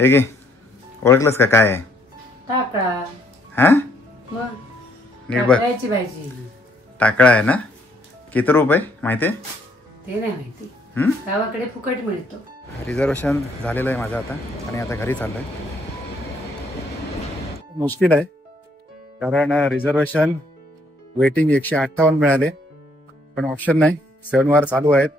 हे घे, ओळखलंस का काय आहे? टाकळा. हा मग नीट बघ. टाकळ्याची भाजी. टाकळा आहे ना? किती रुपये माहितीये? ते नाही माहिती. गावाकडे फुकट मिळतो. रिझर्वेशन झालेलं आहे माझं आता आणि आता घरी चाललोय. मुश्किल आहे कारण रिझर्वेशन वेटिंग 158 मिळाले, पण ऑप्शन नाही, सणवार चालू आहेत.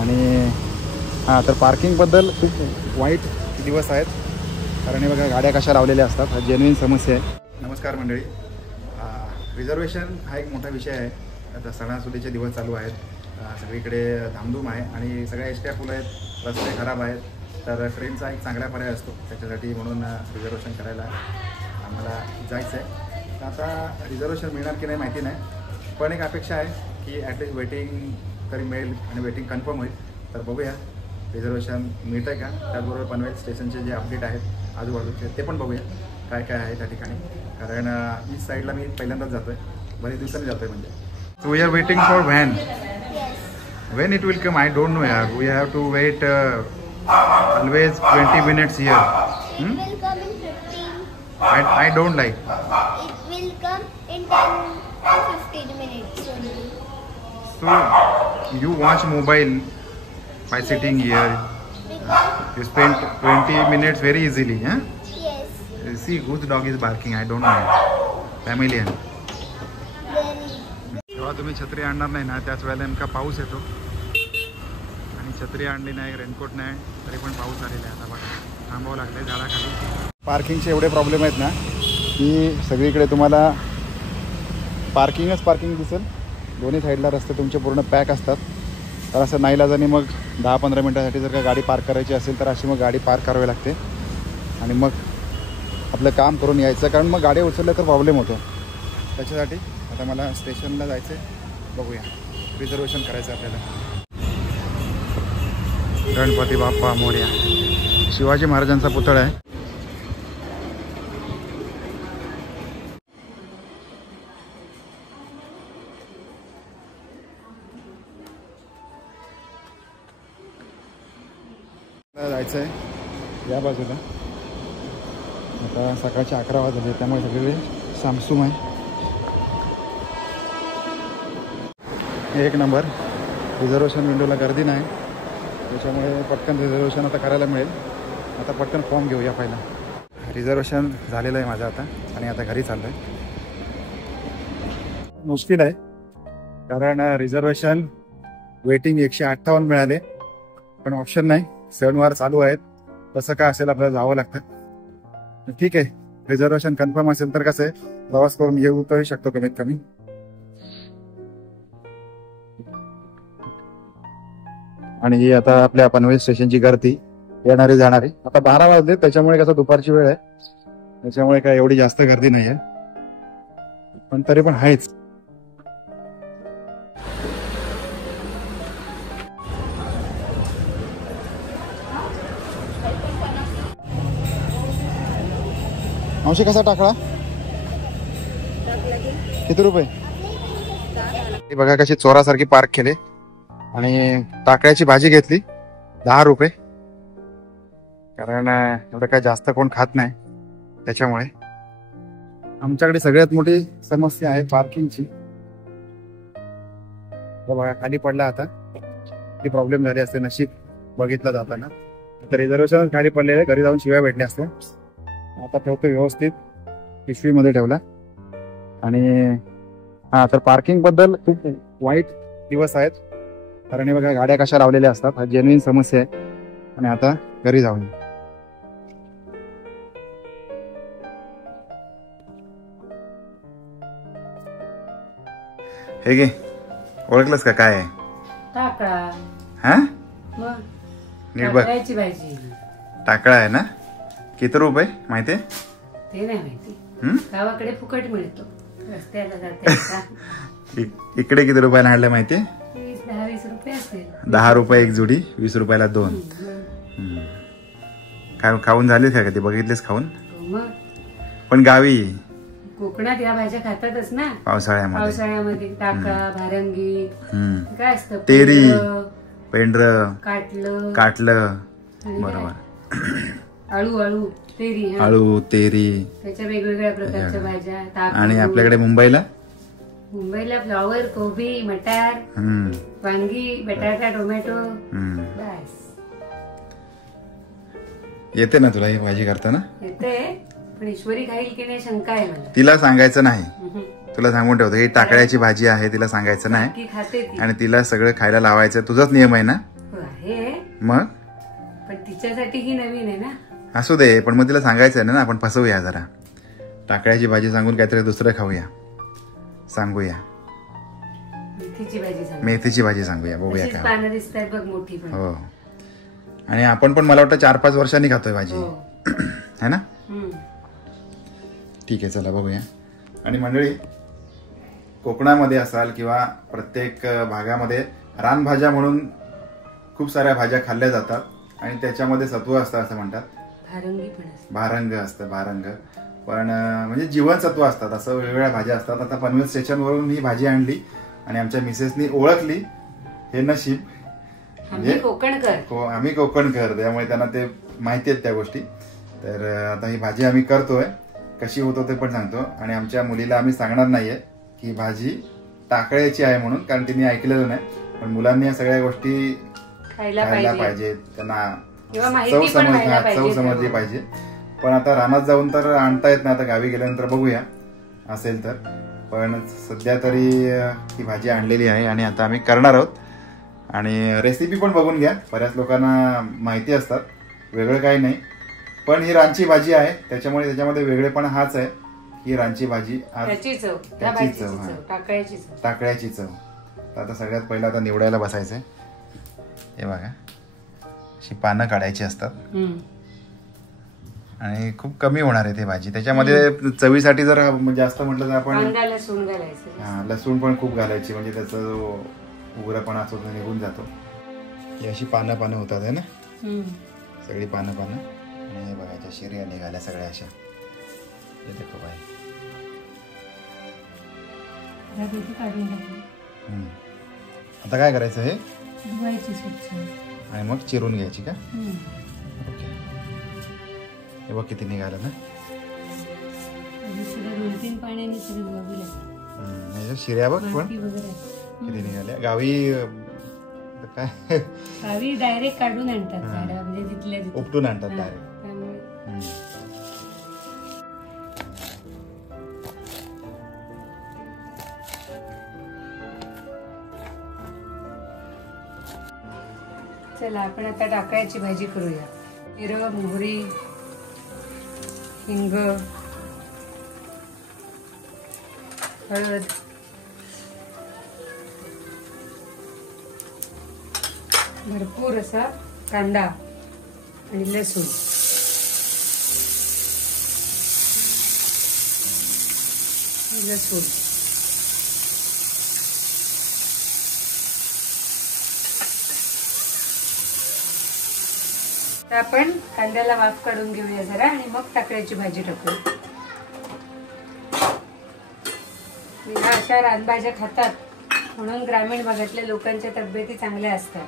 आणि हां, तर पार्किंगबद्दल खूप वाईट दिवस आहेत कारण हे बघा गाड्या कशा लावलेल्या असतात. हा जेन्युइन समस्या आहे. नमस्कार मंडळी. रिझर्वेशन हा एक मोठा विषय आहे. आता सणासुदीचे दिवस चालू आहेत, सगळीकडे धामधूम आहे आणि सगळ्या एसट्या फुल आहेत, रस्ते खराब आहेत. तर ट्रेनचा एक चांगला पर्याय असतो त्याच्यासाठी, म्हणून रिझर्वेशन करायला आम्हाला जायचं आहे. तर आता रिझर्वेशन मिळणार की नाही माहिती नाही, पण एक अपेक्षा आहे की ॲटलिस्ट वेटिंग तरी मिळेल आणि वेटिंग कन्फर्म होईल. तर बघूया रिझर्वेशन मिळतं आहे का. त्याचबरोबर पनवेल स्टेशनचे जे अपडेट आहेत आजूबाजूचे ते पण बघूया काय काय आहे त्या ठिकाणी, कारण ईस्ट साईडला मी पहिल्यांदाच जातो आहे, बरेच दिवसांनी जातो आहे म्हणजे. So we are waiting for van. Yes. When it will come, I don't know. Yeah, we have to wait always 20 minutes here. It will come in 15. I don't like. It will come in 10 to 15 minutes only. So you watch mobile by sitting here. Because You spend 20 minutes very easily. Huh? yes, See whose dog is barking. I don't know. Family. then जेव्हा तुम्ही छत्री आणणार नाही ना त्याच वेळेला नेमका पाऊस येतो आणि छत्री आणली नाही, रेनकोट नाही, तरी पण पाऊस आलेला आहे. आता बघा थांबावं लागलं आहे झाडाखाली. पार्किंगचे एवढे प्रॉब्लेम आहेत ना की सगळीकडे तुम्हाला पार्किंग दिसेल. दोन्ही साईडला रस्ते तुमचे पूर्ण पॅक असतात. तर असं नाईलाजाने मग 10-15 मिनटासाठी जर का गाडी पार्क करायची असेल तर अशी मग गाडी पार्क करावी लागते आणि मग आपलं काम करून यायचं, कारण मग गाडी उचलल्या तर प्रॉब्लेम होतो. त्याच्यासाठी आता मला स्टेशनला जायचं आहे. बघूया, रिझर्वेशन करायचं आपल्याला. गणपती बाप्पा मोरया. शिवाजी महाराजांचा पुतळा आहे. जायचं आहे या बाजूला. आता सकाळचे 11 वाजले त्यामुळे सगळे सामसूम आहे. एक नंबर. रिझर्वेशन विंडोला गर्दी नाही त्याच्यामुळे पटकन रिझर्वेशन आता करायला मिळेल. आता पटकन फॉर्म घेऊया पहिला. रिझर्वेशन झालेलं आहे माझं आता आणि आता घरी चाललं आहे. मुश्किल आहे कारण रिझर्वेशन वेटिंग 158 मिळाले, पण ऑप्शन नाही, सणवार चालू आहेत. तसं काय असेल आपल्याला जावं लागतं. ठीक आहे, रिझर्वेशन कन्फर्म असेल तर कसं आहे प्रवास करून येऊ तरी शकतो कमीत कमी. आणि ही आता आपल्या पनवेल स्टेशनची गर्दी येणारी जाणारी. आता 12 वाजले त्याच्यामुळे कसं दुपारची वेळ आहे त्याच्यामुळे काय एवढी जास्त गर्दी नाही आहे, पण तरी पण आहेच. मावशी कसा टाकळा? किती रुपये? बघा कशी चोरासारखी पार्क केले. आणि टाकळ्याची भाजी घेतली 10 रुपये, कारण एवढं काय जास्त कोण खात नाही त्याच्यामुळे. आमच्याकडे सगळ्यात मोठी समस्या आहे पार्किंगची. बघा खाली पडला, आता ती प्रॉब्लेम झाली असते नशीब बघितलं जाताना. तर रिझर्वेशन खाली पडलेले, घरी जाऊन शिव्या भेटले असते. आता ठेवतो व्यवस्थित, पिशवीमध्ये ठेवला. आणि हां, तर पार्किंगबद्दल खूप वाईट दिवस आहेत कारण हे बघा गाड्या कशा लावलेल्या असतात. हा जेन्युइन समस्या आहे. आणि आता घरी जाऊन हे घे, ओळखलंस का काय आहे? टाकळा. हा मग नीट बघ. टाकळ्याची भाजी. टाकळा आहे ना? किती रुपये माहितीये? ते नाही माहिती. गावाकडे फुकट मिळतो. रस्त्याला जाते इकडे किती रुपयाला आणलं माहितीये? 10-20 रुपये असेल. 10 रुपये एक जुडी, 20 रुपयाला 2. खाऊन झालीस का कधी? बघितलेस खाऊन? मग पण गावी कोकणात या भाज्या खातातच ना पावसाळ्यामध्ये. टाकळा, भारंगी, काय असतं, तेरी, पेंढर, काटलं. बरोबर. आळू आळू तेरी हा. आळू, तेरी त्याच्या वेगवेगळ्या प्रकारच्या भाज्या ताक, आणि गूळ. आपल्याकडे मुंबईला मुंबईला फ्लॉवर, कोबी, मटार, वांगी, बटाटा, टोमॅटो. बस येते ना तुला ही भाजी करताना? येते, पण ईश्वरी खाईल की नाही शंका आहे मला. तिला सांगायचं नाही, तुला सांगून ठेवतो ही टाकळ्याची भाजी आहे, तिला सांगायचं नाही. की खाते ती आणि तिला सगळं खायला लावायचं, तुझाच नियम आहे ना? हो, आहे, मग पण तिच्यासाठी ही नवीन आहे ना. असू दे, पण मग तिला सांगायचं आहे ना, आपण फसवूया जरा. टाकळ्याची भाजी सांगून काहीतरी दुसरं खाऊया, सांगूया. मेथीची भाजी सांग. मेथीची भाजी सांगूया, बघूया तशीच काय. पानं दिसतात बघ मोठी पण. हो, आणि आपण पण मला वाटतं 4-5 वर्षांनी खातोय भाजी, हो. है ना? हम्म. ठीक आहे, चला बघूया. आणि मंडळी, कोकणामध्ये असाल किंवा प्रत्येक भागामध्ये रानभाज्या म्हणून खूप साऱ्या भाज्या खाल्ल्या जातात आणि त्याच्यामध्ये सत्व असतं असं म्हणतात. भारंगी पण असते. भारंग असतं, भारंग पण म्हणजे जीवनसत्व असतात, असं वेगवेगळ्या भाज्या असतात. आता पनवेल स्टेशनवरून ही भाजी आणली आणि आमच्या मिसेसनी ओळखली, हे नशीब. आम्ही कोकणकर. आम्ही कोकणकर, त्यामुळे त्यांना ते माहिती आहेत त्या गोष्टी. तर आता ही भाजी आम्ही करतोय, कशी होतो ते पण सांगतो. आणि आमच्या मुलीला आम्ही सांगणार नाहीये की भाजी टाकळ्याची आहे म्हणून, कारण तिने ऐकलेलं नाही. पण मुलांनी या सगळ्या गोष्टी खायला पाहिजे, त्यांना चव समजली पाहिजे. पण आता रानात जाऊन तर आणता येत नाही, आता गावी गेल्यानंतर बघूया असेल तर. पण सध्या तरी ही भाजी आणलेली आहे आणि आता आम्ही करणार आहोत. आणि रेसिपी पण बघून घ्या, बऱ्याच लोकांना माहिती असतात, वेगळं काही नाही. पण ही रानची भाजी आहे, त्याच्यामुळे त्याच्यामध्ये वेगळेपणा हाच आहे की रानची भाजी, त्याची चव, टाकळ्याची चव. तर आता सगळ्यात पहिला आता निवडायला बसायचंय. हे बघा, अशी पानं काढायची असतात आणि खूप कमी होणार आहे ते भाजी. त्याच्यामध्ये चवीसाठी जर जास्त म्हटलं तर आपण लसूण घालायचं. लसूण पण खूप घालायची, म्हणजे त्याचा जो उग्रपणा असतो तो निघून जातो. ही अशी पानं होतात आहे ना, सगळी पानं. आणि हे बघायच्या शिर्या निघाल्या सगळ्या अशा. हे देखो बाई. आता काय करायचं, हे धुवायची स्वच्छ आणि मग चिरून घ्यायची का? ओके. हे बघ किती निघालं ना. 2-3 पाण्याने सगळी धुवावी लागते. शिर्या बघ पण किती निघाल्या. गावी काय, गावी डायरेक्ट काढून आणतात झाडं, म्हणजे तिथल्या उपटून आणतात डायरेक्ट. चला आपण आता टाकळ्याची भाजी करूया. जिरं, मोहरी, हिंग, हळद, भरपूर असा कांदा आणि लसूण. तर आपण कांद्याला वाफ काढून घेऊया जरा आणि मग टाकळ्याची भाजी टाकू. अशा रानभाज्या खातात म्हणून ग्रामीण भागातल्या लोकांच्या तब्येती चांगल्या असतात.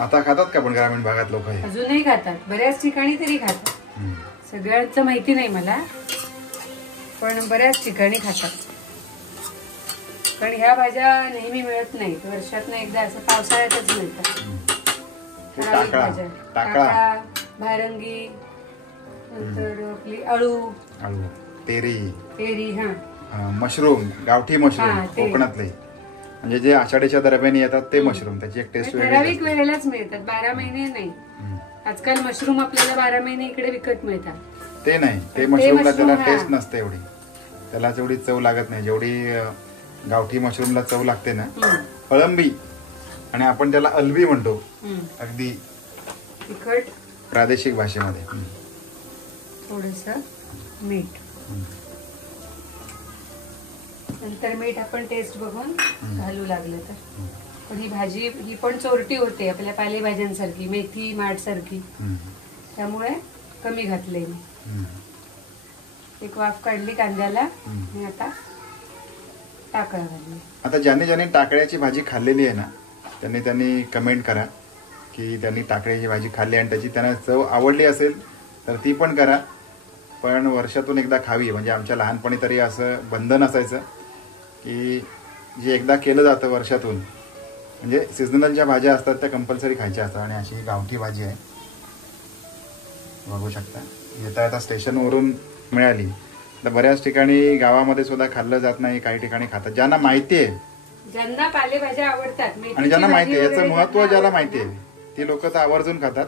आता खातात का पण ग्रामीण भागात लोक? अजूनही खातात, बऱ्याच ठिकाणी तरी खातात. सगळ्यांचं माहिती नाही मला, पण बऱ्याच ठिकाणी खातात. पण ह्या भाज्या नेहमी मिळत नाहीत, वर्षातनं एकदा असं पावसाळ्यातच मिळतात. टाकळा, भारंगी, नंतर आपली आळू, तेरी, मशरूम, गावठी मशरूम कोकणातले, म्हणजे जे आषाढीच्या दरम्यान येतात ते मशरूम. त्याची एक टेस्ट ठराविक वेळेलाच मिळतात, 12 महिने नाही. आजकाल मशरूम आपल्याला 12 महिने इकडे विकत मिळतात. ते नाही, ते मशरूमला त्याला टेस्ट नसते एवढी, त्याला तेवढी चव लागत नाही जेवढी गावठी मशरूमला चव लागते ना. अळंबी, आणि आपण त्याला अलबी म्हणतो, अगदी तिखट प्रादेशिक भाषेमध्ये. थोडस मीठ, नंतर मीठ आपण टेस्ट बघून घालू लागलं तर. पण ही भाजी ही पण चोरटी होते आपल्या पालेभाज्यांसारखी, मेथी माठ सारखी, त्यामुळे कमी घातले मी. एक वाफ काढली कांद्याला आणि आता टाकळा घालली. आता ज्यांनी टाकळ्याची भाजी खाल्लेली आहे ना, त्यांनी कमेंट करा की त्यांनी टाकळ्याची भाजी खाल्ली आणि त्याची त्यांना चव आवडली असेल तर ती पण करा, पण वर्षातून एकदा खावी. म्हणजे आमच्या लहानपणी तरी असं बंधन असायचं की जे एकदा केलं जातं वर्षातून, म्हणजे सीझनल ज्या भाज्या असतात त्या कंपल्सरी खायच्या असतात. आणि अशी गावठी भाजी आहे, बघू शकता. येता येता स्टेशनवरून मिळाली. तर बऱ्याच ठिकाणी गावामध्ये सुद्धा खाल्लं जात नाही, काही ठिकाणी खातात. ज्यांना माहिती आहे, ज्यांना पालेभाज्या आवडतात आणि ज्यांना माहिती आहे याचं महत्व, ज्याला माहिती आहे ती लोक तर आवर्जून खातात.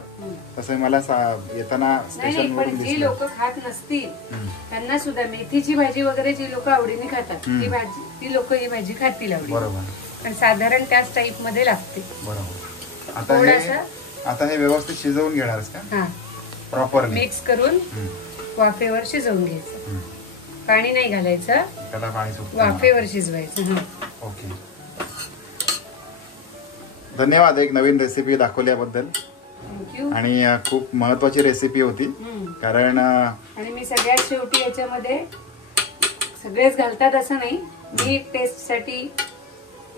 तसं मला येताना स्टेशन पण जी लोक खात नसतील त्यांना सुद्धा मेथीची भाजी वगैरे जी लोक आवडीने खातात ती लोक ही भाजी खातील आवडी. बरोबर. पण साधारण त्याच टाईप मध्ये लागते. बरोबर. आता हे व्यवस्थित शिजवून घेणारच का? हा, प्रॉपर मिक्स करून वाफेवर शिजवून घ्यायचं. पाणी नाही घालायचं, त्याला पाणी सुटतं. वाफेवर शिजवायचं. ओके, धन्यवाद एक नवीन रेसिपी दाखवल्याबद्दल. थँक्यू. आणि खूप महत्वाची रेसिपी होती, कारण आणि मी सगळ्यात शेवटी याच्यामध्ये सगळेच घालतात असं नाही, मी टेस्ट साठी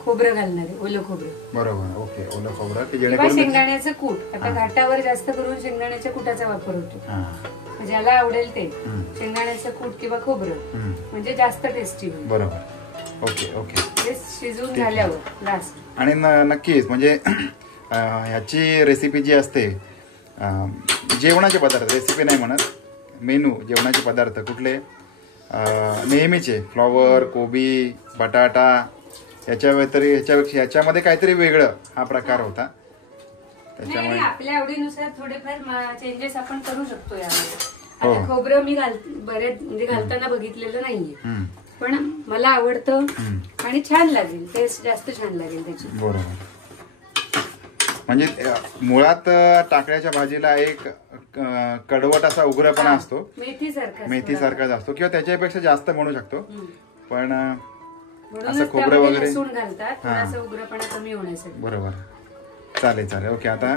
खोबरं घालणार आहे, ओलं खोबरं. बरोबर. ओके, ओलं खोबरं की किंवा जेणेकरून शेंगदाण्याचं कूट. आता घाटावर जास्त करून शेंगदाण्याच्या कुटाचा वापर होतो, ज्याला आवडेल ते शेंगदाण्याचं कूट किंवा खोबरं, म्हणजे जास्त टेस्टी होईल. बरोबर. Okay okay. ते शिजून झाल्यावर लास्ट. आणि नक्कीच म्हणजे ह्याची रेसिपी जी असते, जेवणाचे पदार्थ, रेसिपी नाही म्हणत, मेनू, जेवणाचे पदार्थ कुठले नेहमीचे, फ्लॉवर, कोबी, बटाटा, ह्याच्यापेक्षा याच्यामध्ये काहीतरी वेगळं हा प्रकार होता. त्याच्यामुळे आपल्या आवडीनुसार थोडेफार चेंजेस आपण करू शकतो यामध्ये. आता खोबरं मी बरेच म्हणजे घालताना बघितलेलं नाहीये, पण मला आवडतं आणि छान लागेल, टेस्ट जास्त छान लागेल त्याची. बरोबर. म्हणजे मुळात टाकळ्याच्या भाजीला एक कडवट असा उग्रपणा असतो, मेथीसारखाच असतो, किंवा त्याच्यापेक्षा जास्त म्हणू शकतो. पण असं खोबरं वगैरे घालतात असं उग्रपणा कमी होण्यासाठी. बरोबर. चालेल चालेल. ओके, आता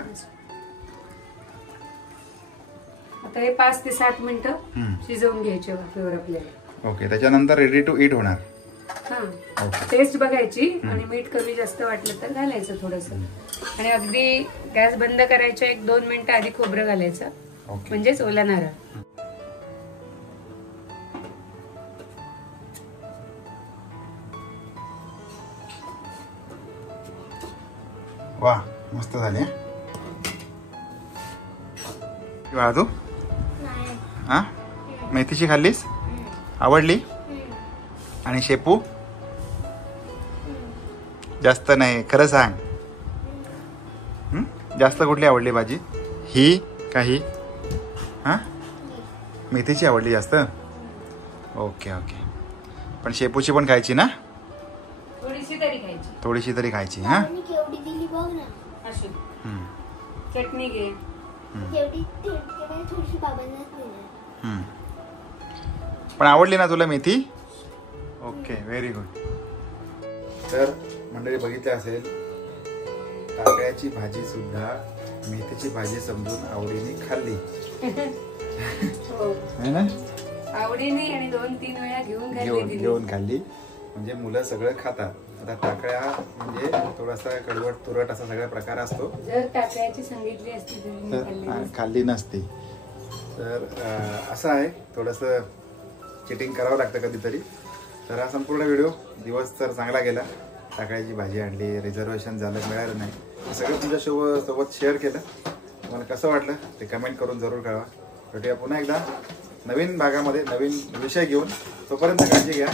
हे 5 ते 7 मिनिटं शिजवून घ्यायचे वाफेवर आपल्याला. ओके, त्याच्यानंतर रेडी टू ईट होणार. टेस्ट बघायची आणि मीठ कमी जास्त वाटलं तर घालायचं थोडस. आणि अगदी गॅस बंद करायच्या 1-2 मिनिटं आधी खोबरं घालायचं, म्हणजेच ओला नारळ. वा, मस्त झाले. तू हा मेथीची खाल्लीस? आवडली? आणि शेपू? जास्त नाही, खरं सांग. जास्त कुठली आवडली भाजी? ही का ही? हा, मेथीची आवडली जास्त. Okay okay. पण शेपूची पण खायची ना? थोडीशी तरी खायची. हा, चटणी घे. पण आवडली ना तुला मेथी? Okay, very good. तर मंडळी बघितलं असेल, टाकळ्याची भाजी सुद्धा मेथीची भाजी समजून आवडीने खाल्ली. आवडीने आणि 2-3 वेळा घेऊन खाल्ली. म्हणजे मुलं सगळं खातात. आता टाकळ्या म्हणजे थोडासा कडवट तुरट असा सगळा प्रकार असतो. जर टाकळ्याची सांगितली असती तर खाल्ली नसती. तर असं आहे, थोडंसं चिटिंग करावं लागतं कधीतरी. तर हा संपूर्ण व्हिडिओ, दिवस तर चांगला गेला. टाकळ्याची भाजी आणली, रिझर्वेशन झालं, मिळालं नाही, हे सगळं तुमच्या सोबत शेअर केलं. तुम्हाला कसं वाटलं ते कमेंट करून जरूर कळवा. भेटूया पुन्हा एकदा नवीन भागामध्ये नवीन विषय घेऊन. तोपर्यंत काळजी घ्या.